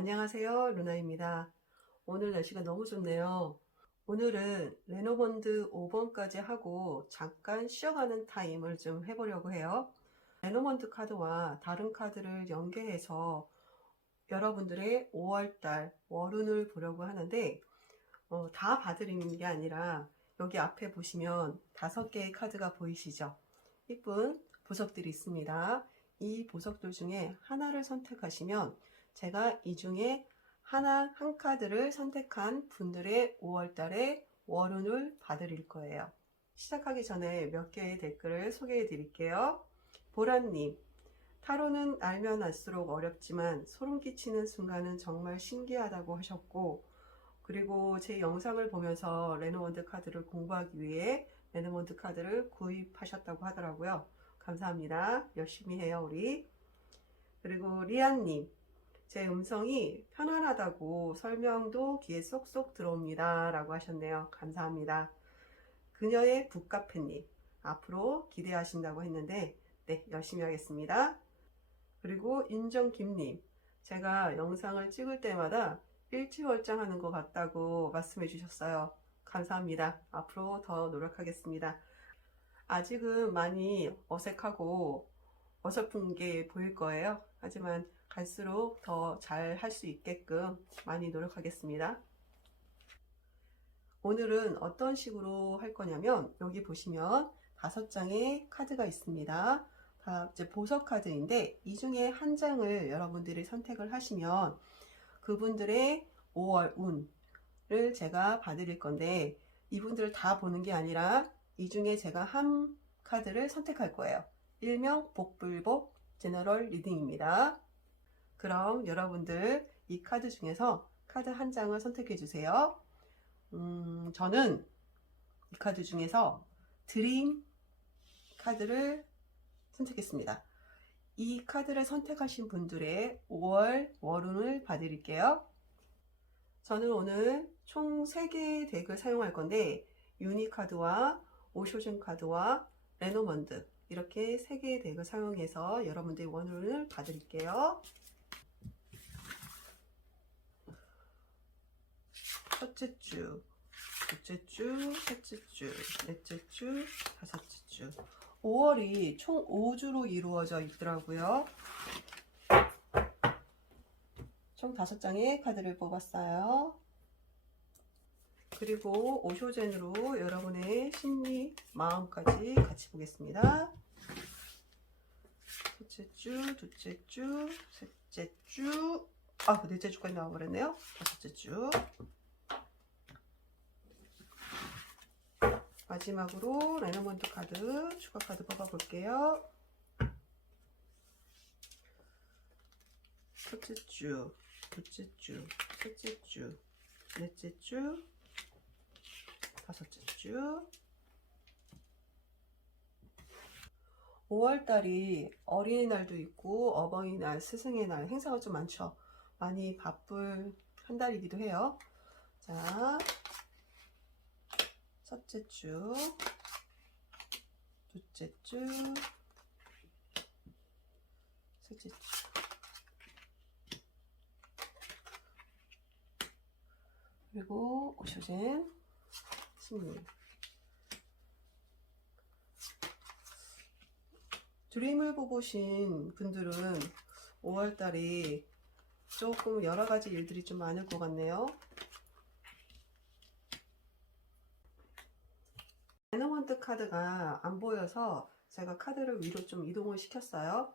안녕하세요, 루나입니다. 오늘 날씨가 너무 좋네요. 오늘은 레노먼드 5번까지 하고 잠깐 쉬어가는 타임을 좀 해보려고 해요. 레노먼드 카드와 다른 카드를 연계해서 여러분들의 5월달 월운을 보려고 하는데 다 봐드리는 게 아니라 여기 앞에 보시면 5개의 카드가 보이시죠? 이쁜 보석들이 있습니다. 이 보석들 중에 하나를 선택하시면 제가 이 중에 한 카드를 선택한 분들의 5월달에 월운을 봐드릴 거예요. 시작하기 전에 몇 개의 댓글을 소개해 드릴게요. 보라님, 타로는 알면 알수록 어렵지만 소름 끼치는 순간은 정말 신기하다고 하셨고, 그리고 제 영상을 보면서 레노먼드 카드를 공부하기 위해 레노먼드 카드를 구입하셨다고 하더라고요. 감사합니다. 열심히 해요, 우리. 그리고 리안님, 제 음성이 편안하다고 설명도 귀에 쏙쏙 들어옵니다 라고 하셨네요. 감사합니다. 그녀의 북카페님, 앞으로 기대하신다고 했는데 네, 열심히 하겠습니다. 그리고 인정김님, 제가 영상을 찍을 때마다 일취월장하는 것 같다고 말씀해 주셨어요. 감사합니다. 앞으로 더 노력하겠습니다. 아직은 많이 어색하고 어설픈 게 보일 거예요. 하지만 갈수록 더 잘 할 수 있게끔 많이 노력하겠습니다. 오늘은 어떤 식으로 할 거냐면 여기 보시면 5장의 카드가 있습니다. 다 이제 보석 카드인데 이 중에 한 장을 여러분들이 선택을 하시면 그분들의 5월 운을 제가 봐드릴 건데 이분들을 다 보는 게 아니라 이 중에 제가 한 카드를 선택할 거예요. 일명 복불복 제너럴 리딩입니다. 그럼 여러분들 이 카드 중에서 카드 한 장을 선택해 주세요. 저는 이 카드 중에서 드림 카드를 선택했습니다. 이 카드를 선택하신 분들의 5월 월운을 봐드릴게요. 저는 오늘 총 3개의 덱을 사용할 건데 유니카드와 오쇼즌 카드와 레노먼드 이렇게 3개의 덱을 사용해서 여러분들의 월운을 봐드릴게요. 첫째 주, 둘째 주, 셋째 주, 넷째 주, 다섯째 주. 5월이 총 5주로 이루어져 있더라고요. 총 5장의 카드를 뽑았어요. 그리고 오쇼젠으로 여러분의 심리, 마음까지 같이 보겠습니다. 첫째 주, 둘째 주, 셋째 주, 넷째 주까지 나와버렸네요. 다섯째 주. 마지막으로 레노먼드 카드, 추가 카드 뽑아볼게요. 첫째 주, 둘째 주, 셋째 주, 넷째 주, 다섯째 주. 5월달이 어린이날도 있고 어버이날, 스승의 날 행사가 좀 많죠. 많이 바쁠 한 달이기도 해요. 자, 첫째 주, 둘째 주, 셋째 주. 그리고 오쇼젠 심리. 드림을 보신 분들은 5월달이 조금 여러가지 일들이 좀 많을 것 같네요. 레노먼드 카드가 안 보여서 제가 카드를 위로 좀 이동을 시켰어요.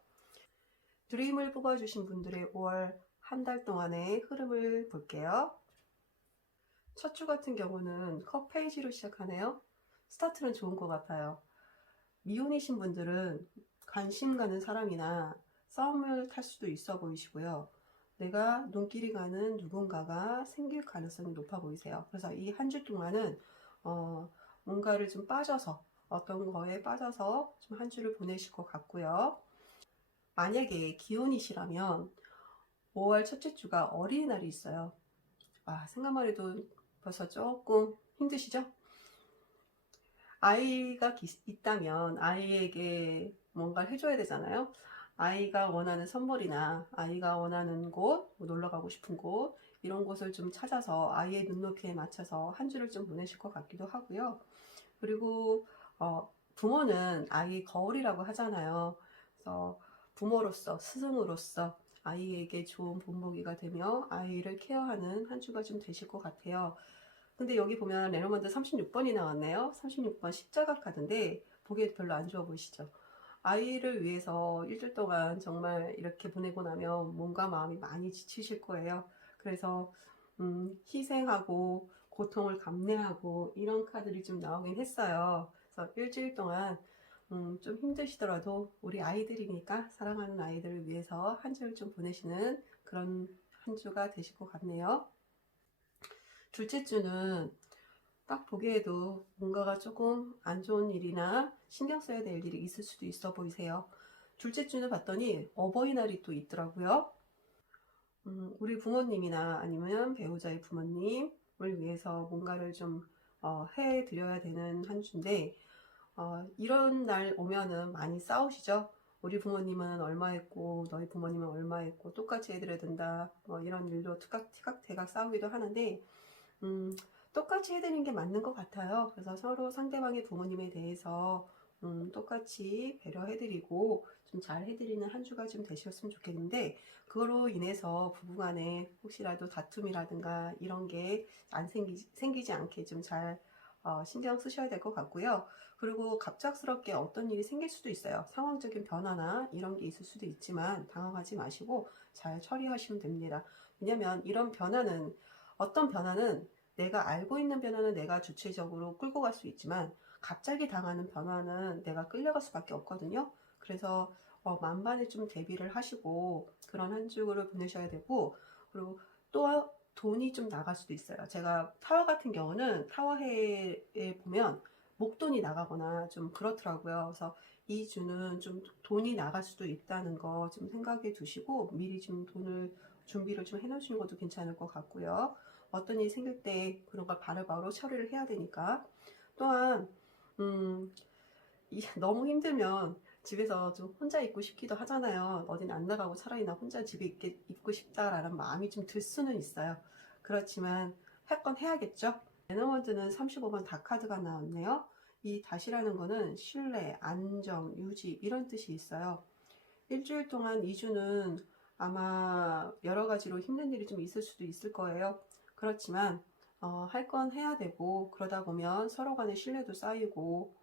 드림을 뽑아주신 분들의 5월 한 달 동안의 흐름을 볼게요. 첫 주 같은 경우는 컵 페이지로 시작하네요. 스타트는 좋은 것 같아요. 미혼이신 분들은 관심 가는 사람이나 싸움을 탈 수도 있어 보이시고요. 내가 눈길이 가는 누군가가 생길 가능성이 높아 보이세요. 그래서 이 한 주 동안은 뭔가를 좀 빠져서 어떤 거에 빠져서 좀 한 주를 보내실 것 같고요. 만약에 기혼이시라면 5월 첫째 주가 어린이날이 있어요. 생각만 해도 벌써 조금 힘드시죠? 아이가 있다면 아이에게 뭔가를 해줘야 되잖아요. 아이가 원하는 선물이나 아이가 원하는 곳, 뭐 놀러 가고 싶은 곳, 이런 곳을 좀 찾아서 아이의 눈높이에 맞춰서 한 주를 좀 보내실 것 같기도 하고요. 그리고 부모는 아이 거울이라고 하잖아요. 그래서 부모로서, 스승으로서 아이에게 좋은 본보기가 되며 아이를 케어하는 한 주가 좀 되실 것 같아요. 근데 여기 보면 레노먼드 36번이 나왔네요. 36번 십자가 카드인데 보기에 별로 안 좋아 보이시죠? 아이를 위해서 일주일 동안 정말 이렇게 보내고 나면 몸과 마음이 많이 지치실 거예요. 그래서 희생하고 고통을 감내하고 이런 카드들이 좀 나오긴 했어요. 그래서 일주일 동안 좀 힘드시더라도 우리 아이들이니까 사랑하는 아이들을 위해서 한 주를 좀 보내시는 그런 한 주가 되실 것 같네요. 둘째 주는 딱 보기에도 뭔가가 조금 안 좋은 일이나 신경 써야 될 일이 있을 수도 있어 보이세요. 둘째 주는 봤더니 어버이날이 또 있더라고요. 우리 부모님이나 아니면 배우자의 부모님을 위해서 뭔가를 좀 해드려야 되는 한 주인데 이런 날 오면은 많이 싸우시죠? 우리 부모님은 얼마 했고 너희 부모님은 얼마 했고 똑같이 해드려야 된다. 뭐 이런 일로 티각태각 싸우기도 하는데 음, 똑같이 해드리는 게 맞는 것 같아요. 그래서 서로 상대방의 부모님에 대해서 똑같이 배려해드리고 좀 잘 해드리는 한 주가 좀 되셨으면 좋겠는데 그로 인해서 부부간에 혹시라도 다툼이라든가 이런 게 안 생기지 않게 좀 잘 신경 쓰셔야 될 것 같고요. 그리고 갑작스럽게 어떤 일이 생길 수도 있어요. 상황적인 변화나 이런 게 있을 수도 있지만 당황하지 마시고 잘 처리하시면 됩니다. 왜냐면 이런 변화는 어떤 변화는 내가 알고 있는 변화는 내가 주체적으로 끌고 갈 수 있지만 갑자기 당하는 변화는 내가 끌려갈 수밖에 없거든요. 그래서 만반에 좀 대비를 하시고 그런 한 주를 보내셔야 되고 그리고 또 돈이 좀 나갈 수도 있어요. 제가 타워 같은 경우는 타워해에 보면 목돈이 나가거나 좀 그렇더라고요. 그래서 이 주는 좀 돈이 나갈 수도 있다는 거 좀 생각해 두시고 미리 좀 돈을 준비를 좀 해놓으시는 것도 괜찮을 것 같고요. 어떤 일이 생길 때 그런 걸 바로바로 처리를 해야 되니까. 또한 너무 힘들면 집에서 좀 혼자 있고 싶기도 하잖아요. 어딘 안 나가고 차라리 나 혼자 집에 있고 싶다라는 마음이 좀 들 수는 있어요. 그렇지만 할 건 해야겠죠. 레너먼드는 35번 다 카드가 나왔네요. 이 다시라는 거는 신뢰, 안정, 유지 이런 뜻이 있어요. 일주일 동안 2주는 아마 여러 가지로 힘든 일이 좀 있을 수도 있을 거예요. 그렇지만 할 건 해야 되고 그러다 보면 서로 간의 신뢰도 쌓이고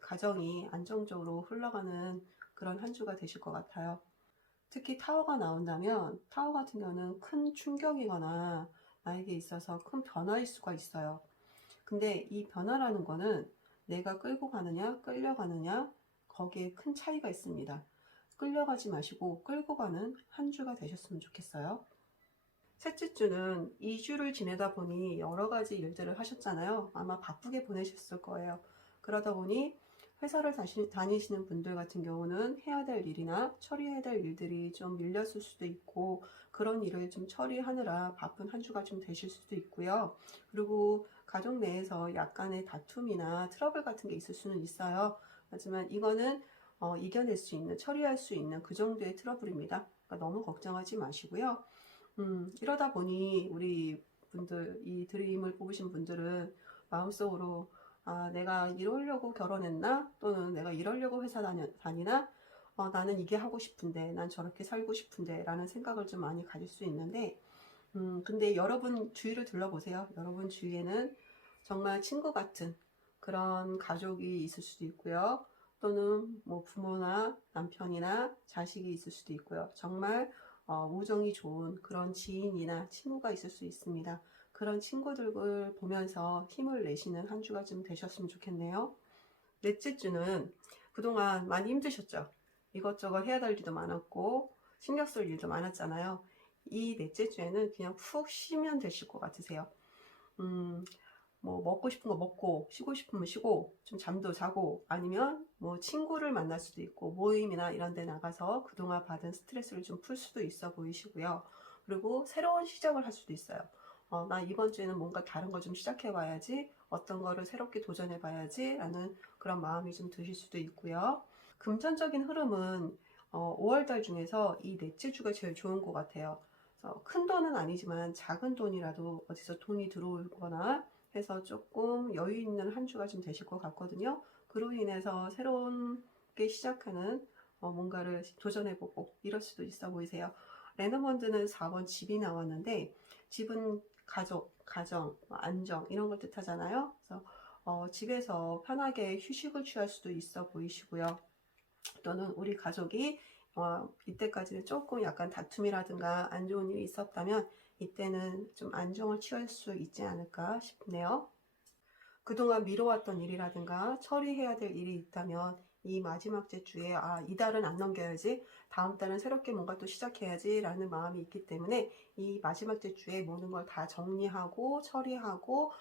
가정이 안정적으로 흘러가는 그런 한 주가 되실 것 같아요. 특히 타워가 나온다면 타워 같은 경우는 큰 충격이거나 나에게 있어서 큰 변화일 수가 있어요. 근데 이 변화라는 거는 내가 끌고 가느냐 끌려가느냐 거기에 큰 차이가 있습니다. 끌려가지 마시고 끌고 가는 한 주가 되셨으면 좋겠어요. 셋째 주는 2주를 지내다 보니 여러 가지 일들을 하셨잖아요. 아마 바쁘게 보내셨을 거예요. 그러다 보니 회사를 다니시는 분들 같은 경우는 해야 될 일이나 처리해야 될 일들이 좀 밀렸을 수도 있고 그런 일을 좀 처리하느라 바쁜 한 주가 좀 되실 수도 있고요. 그리고 가족 내에서 약간의 다툼이나 트러블 같은 게 있을 수는 있어요. 하지만 이거는 이겨낼 수 있는, 처리할 수 있는 그 정도의 트러블입니다. 그러니까 너무 걱정하지 마시고요. 이러다 보니 우리 분들, 이 드림을 뽑으신 분들은 마음속으로 내가 이러려고 결혼했나? 또는 내가 이러려고 회사 다니나? 나는 이게 하고 싶은데, 난 저렇게 살고 싶은데, 라는 생각을 좀 많이 가질 수 있는데, 근데 여러분 주위를 둘러보세요. 여러분 주위에는 정말 친구 같은 그런 가족이 있을 수도 있고요. 또는 뭐 부모나 남편이나 자식이 있을 수도 있고요. 정말 우정이 좋은 그런 지인이나 친구가 있을 수 있습니다. 그런 친구들을 보면서 힘을 내시는 한 주가 좀 되셨으면 좋겠네요. 넷째 주는 그동안 많이 힘드셨죠? 이것저것 해야 될 일도 많았고 신경 쓸 일도 많았잖아요. 이 넷째 주에는 그냥 푹 쉬면 되실 것 같으세요. 음, 뭐 먹고 싶은 거 먹고 쉬고 싶으면 쉬고 좀 잠도 자고 아니면 뭐 친구를 만날 수도 있고 모임이나 이런 데 나가서 그동안 받은 스트레스를 좀 풀 수도 있어 보이시고요. 그리고 새로운 시작을 할 수도 있어요. 나 이번 주에는 뭔가 다른 걸 좀 시작해 봐야지 어떤 거를 새롭게 도전해 봐야지 라는 그런 마음이 좀 드실 수도 있고요. 금전적인 흐름은 5월달 중에서 이 넷째 주가 제일 좋은 것 같아요. 큰 돈은 아니지만 작은 돈이라도 어디서 돈이 들어오거나 해서 조금 여유 있는 한 주가 좀 되실 것 같거든요. 그로 인해서 새로운 게 시작하는 뭔가를 도전해보고 이럴 수도 있어 보이세요. 레너먼드는 4번 집이 나왔는데 집은 가족, 가정, 안정 이런 걸 뜻하잖아요. 그래서 집에서 편하게 휴식을 취할 수도 있어 보이시고요. 또는 우리 가족이 이때까지는 조금 약간 다툼이라든가 안 좋은 일이 있었다면 이때는 좀 안정을 취할 수 있지 않을까 싶네요. 그동안 미뤄왔던 일이라든가 처리해야 될 일이 있다면 이 마지막 주에 이달은 안 넘겨야지, 다음 달은 새롭게 뭔가 또 시작해야지 라는 마음이 있기 때문에 이 마지막 주에 모든 걸 다 정리하고 처리하고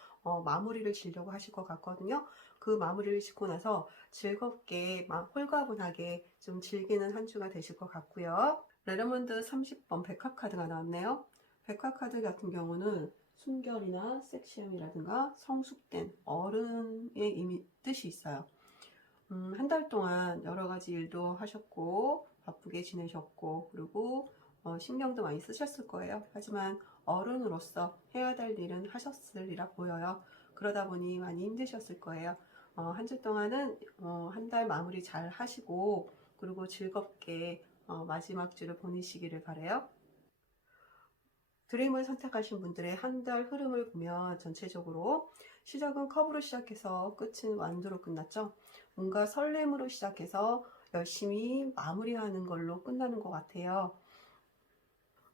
마무리를 지려고 하실 것 같거든요. 그 마무리를 짓고 나서 즐겁게 홀가분하게 좀 즐기는 한 주가 되실 것 같고요. 레더먼드 30번 백화카드가 나왔네요. 백화카드 같은 경우는 순결이나 섹시함이라든가 성숙된 어른의 뜻이 있어요. 한 달 동안 여러 가지 일도 하셨고 바쁘게 지내셨고 그리고 신경도 많이 쓰셨을 거예요. 하지만 어른으로서 해야 될 일은 하셨으리라 보여요. 그러다 보니 많이 힘드셨을 거예요. 한 주 동안은 한 달 마무리 잘 하시고 그리고 즐겁게 마지막 주를 보내시기를 바라요. 드림을 선택하신 분들의 한 달 흐름을 보면 전체적으로 시작은 컵으로 시작해서 끝은 완두로 끝났죠. 뭔가 설렘으로 시작해서 열심히 마무리하는 걸로 끝나는 것 같아요.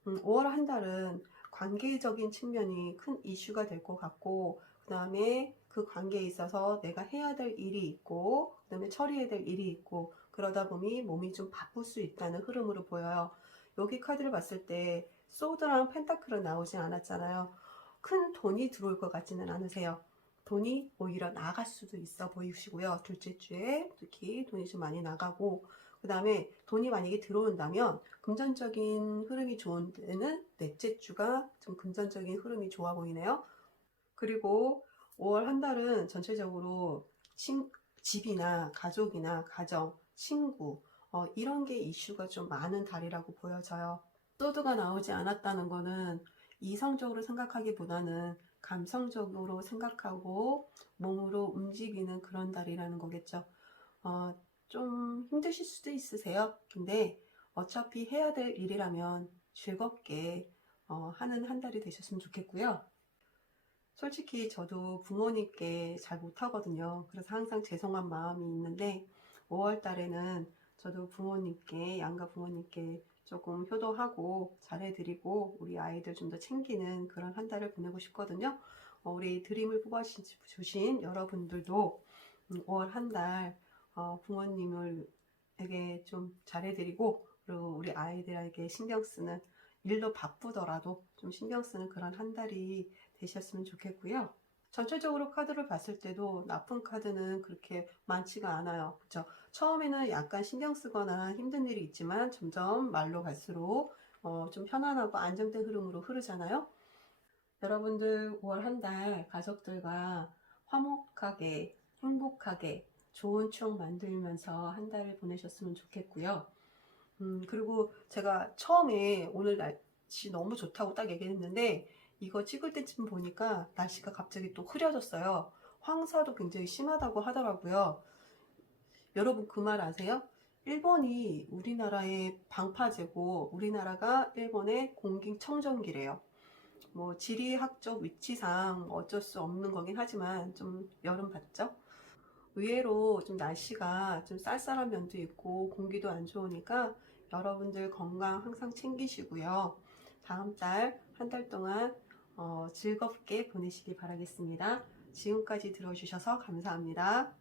5월 한 달은 관계적인 측면이 큰 이슈가 될 것 같고 그 다음에 그 관계에 있어서 내가 해야 될 일이 있고 그 다음에 처리해야 될 일이 있고 그러다 보니 몸이 좀 바쁠 수 있다는 흐름으로 보여요. 여기 카드를 봤을 때 소드랑 펜타클은 나오지 않았잖아요. 큰 돈이 들어올 것 같지는 않으세요. 돈이 오히려 나갈 수도 있어 보이시고요. 둘째 주에 특히 돈이 좀 많이 나가고 그 다음에 돈이 만약에 들어온다면 금전적인 흐름이 좋은 데는 넷째 주가 좀 금전적인 흐름이 좋아 보이네요. 그리고 5월 한 달은 전체적으로 집이나 가족이나 가정, 친구 이런 게 이슈가 좀 많은 달이라고 보여져요. 소드가 나오지 않았다는 거는 이성적으로 생각하기보다는 감성적으로 생각하고 몸으로 움직이는 그런 달이라는 거겠죠. 어, 좀 힘드실 수도 있으세요. 근데 어차피 해야 될 일이라면 즐겁게 하는 한 달이 되셨으면 좋겠고요. 솔직히 저도 부모님께 잘 못하거든요. 그래서 항상 죄송한 마음이 있는데 5월 달에는 저도 부모님께, 양가 부모님께 조금 효도하고 잘해드리고 우리 아이들 좀 더 챙기는 그런 한 달을 보내고 싶거든요. 우리 드림을 뽑아주신 여러분들도 5월 한 달 부모님에게 좀 잘해드리고 그리고 우리 아이들에게 신경 쓰는 일도 바쁘더라도 좀 신경 쓰는 그런 한 달이 되셨으면 좋겠고요. 전체적으로 카드를 봤을 때도 나쁜 카드는 그렇게 많지가 않아요. 그쵸? 처음에는 약간 신경 쓰거나 힘든 일이 있지만 점점 말로 갈수록 좀 편안하고 안정된 흐름으로 흐르잖아요. 여러분들 5월 한 달 가족들과 화목하게 행복하게 좋은 추억 만들면서 한 달을 보내셨으면 좋겠고요. 그리고 제가 처음에 오늘 날씨 너무 좋다고 딱 얘기했는데 이거 찍을 때쯤 보니까 날씨가 갑자기 또 흐려졌어요. 황사도 굉장히 심하다고 하더라고요. 여러분 그 말 아세요? 일본이 우리나라의 방파제고 우리나라가 일본의 공기청정기래요. 뭐 지리학적 위치상 어쩔 수 없는 거긴 하지만 좀 여름 같죠? 의외로 좀 날씨가 좀 쌀쌀한 면도 있고 공기도 안 좋으니까 여러분들 건강 항상 챙기시고요. 다음 달 한 달 동안 즐겁게 보내시기 바라겠습니다. 지금까지 들어주셔서 감사합니다.